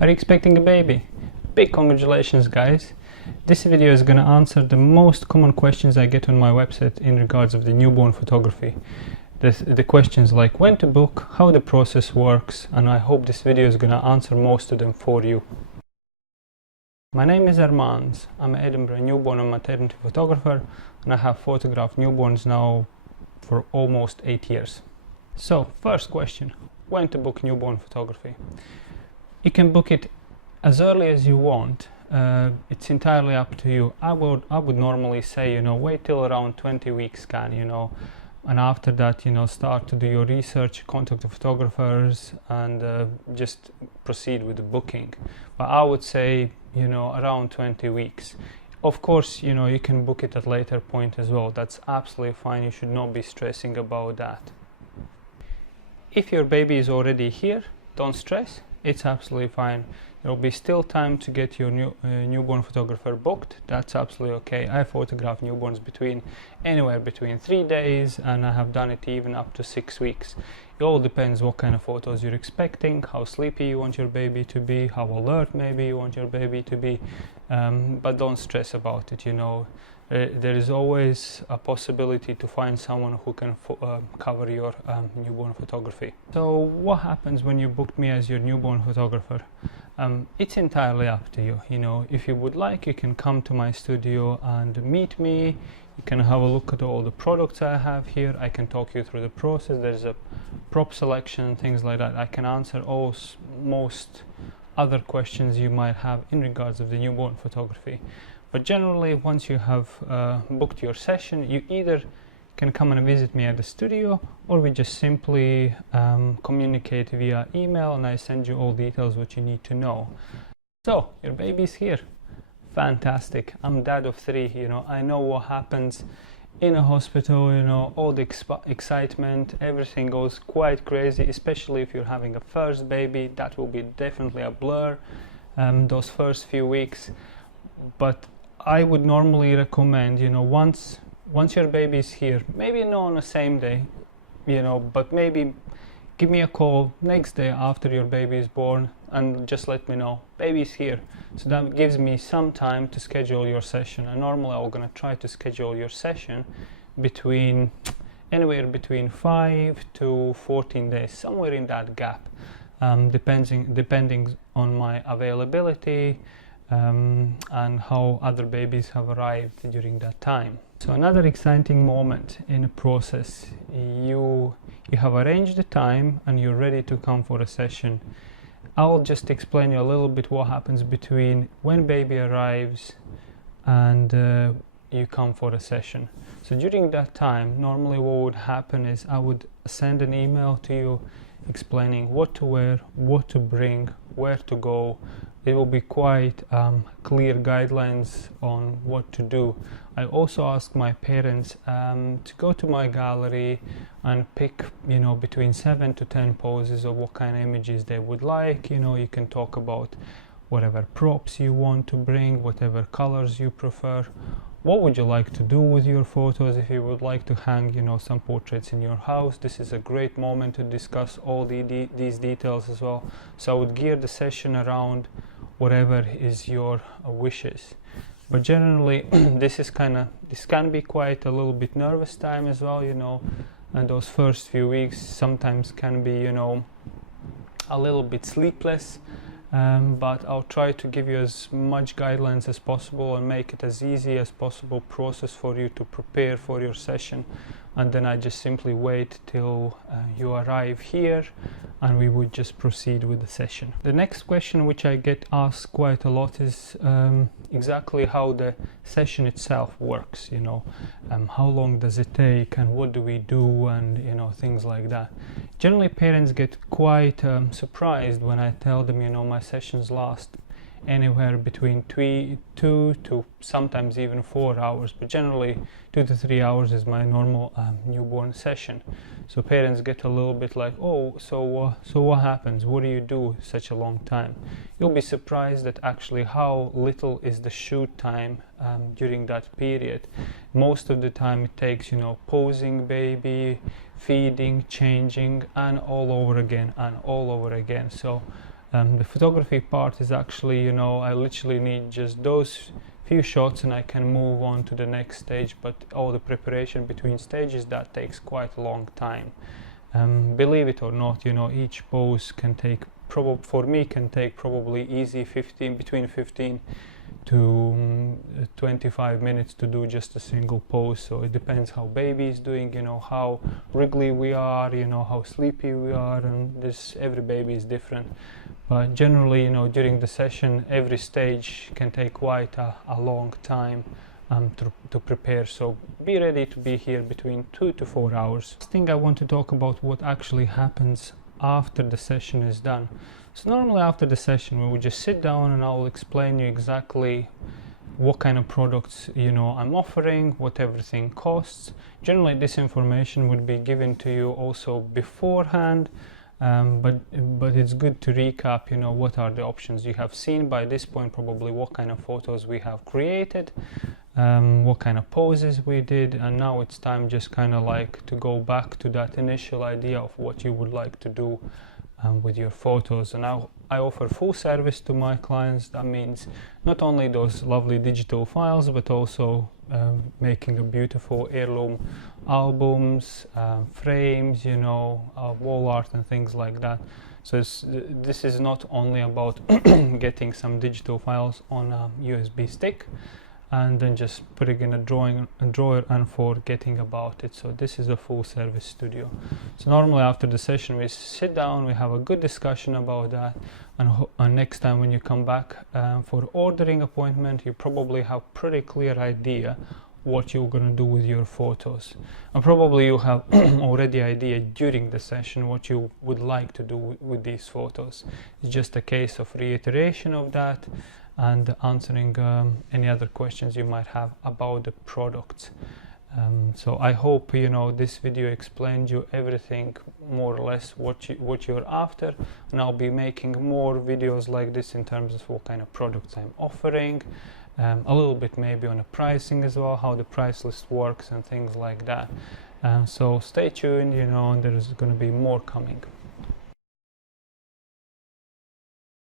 Are you expecting a baby? Big congratulations, guys. This video is going to answer the most common questions I get on my website in regards of the newborn photography. The questions like when to book, how the process works, and I hope this video is going to answer most of them for you. My name is Armands. I'm an Edinburgh newborn and maternity photographer, and I have photographed newborns now for almost 8 years. So, first question, when to book newborn photography? You can book it as early as you want. It's entirely up to you. I would normally say, wait till around 20 weeks scan, and after that, start to do your research, contact the photographers, and just proceed with the booking. But I would say, around 20 weeks. Of course, you can book it at later point as well. That's absolutely fine. You should not be stressing about that. If your baby is already here, don't stress. It's absolutely fine. There will be still time to get your newborn photographer booked. That's absolutely okay. I photograph newborns anywhere between 3 days, and I have done it even up to 6 weeks. It all depends what kind of photos you're expecting, how sleepy you want your baby to be, how alert maybe you want your baby to be, but don't stress about it. There is always a possibility to find someone who can cover your newborn photography. So what happens when you booked me as your newborn photographer? It's entirely up to you. If you would like, you can come to my studio and meet me. You can have a look at all the products I have here. I can talk you through the process. There's a prop selection, things like that. I can answer most other questions you might have in regards of the newborn photography. But generally, once you have booked your session, you either can come and visit me at the studio, or we just simply communicate via email, and I send you all details what you need to know. So, your baby's here. Fantastic. I'm dad of 3, I know what happens in a hospital, all the excitement, everything goes quite crazy, especially if you're having a first baby. That will be definitely a blur, those first few weeks. But I would normally recommend, once your baby is here, maybe not on the same day, but maybe give me a call next day after your baby is born and just let me know baby's here. So that gives me some time to schedule your session. And normally I'm going to try to schedule your session anywhere between 5 to 14 days, somewhere in that gap, depending on my availability and how other babies have arrived during that time. So another exciting moment in the process, you have arranged the time and you're ready to come for a session. I'll just explain you a little bit what happens between when baby arrives and you come for a session. So during that time, normally what would happen is I would send an email to you explaining what to wear, what to bring, where to go. It will be quite clear guidelines on what to do. I also ask my parents to go to my gallery and pick, between 7 to 10 poses of what kind of images they would like. You can talk about whatever props you want to bring, whatever colors you prefer. What would you like to do with your photos? If you would like to hang, some portraits in your house, this is a great moment to discuss all these details as well. So I would gear the session around whatever is your wishes. But generally, this can be quite a little bit nervous time as well, and those first few weeks sometimes can be, a little bit sleepless. But I'll try to give you as much guidelines as possible and make it as easy as possible process for you to prepare for your session. And then I just simply wait till you arrive here and we would just proceed with the session. The next question which I get asked quite a lot is exactly how the session itself works, how long does it take and what do we do, and things like that. Generally parents get quite surprised when I tell them, my sessions last anywhere between 2 to sometimes even 4 hours, but generally 2 to 3 hours is my normal newborn session. So parents get a little bit like, oh, so what happens? What do you do such a long time? You'll be surprised at actually how little is the shoot time during that period. Most of the time it takes, posing baby, feeding, changing, and all over again and all over again. So The photography part is actually, you know, I literally need just those few shots and I can move on to the next stage, but all the preparation between stages, that takes quite a long time. Believe it or not, you know, each pose can take for me can take probably easy between 15 to 25 minutes to do just a single pose. So it depends how baby is doing, you know, how wriggly we are, you know, how sleepy we are, and every baby is different. But generally, you know, during the session, every stage can take quite a long time to prepare. So be ready to be here between 2 to 4 hours. First thing I want to talk about what actually happens after the session is done. So normally after the session we will just sit down and I will explain you exactly what kind of products, you know, I'm offering, what everything costs. Generally this information would be given to you also beforehand, but it's good to recap, you know, what are the options. You have seen by this point probably what kind of photos we have created, what kind of poses we did, and now it's time just kind of like to go back to that initial idea of what you would like to do with your photos. And now I offer full service to my clients. That means not only those lovely digital files, but also making a beautiful heirloom albums, frames, you know, wall art and things like that. So this is not only about getting some digital files on a USB stick and then just putting in a drawer and forgetting about it. So this is a full service studio. So normally after the session we sit down, we have a good discussion about that, and next time when you come back for ordering appointment, you probably have pretty clear idea what you're going to do with your photos, and probably you have already idea during the session what you would like to do with these photos. It's just a case of reiteration of that and answering any other questions you might have about the products. So I hope, you know, this video explained you everything more or less what you're after, and I'll be making more videos like this in terms of what kind of products I'm offering, a little bit maybe on the pricing as well, how the price list works and things like that. So stay tuned, you know, and there's going to be more coming.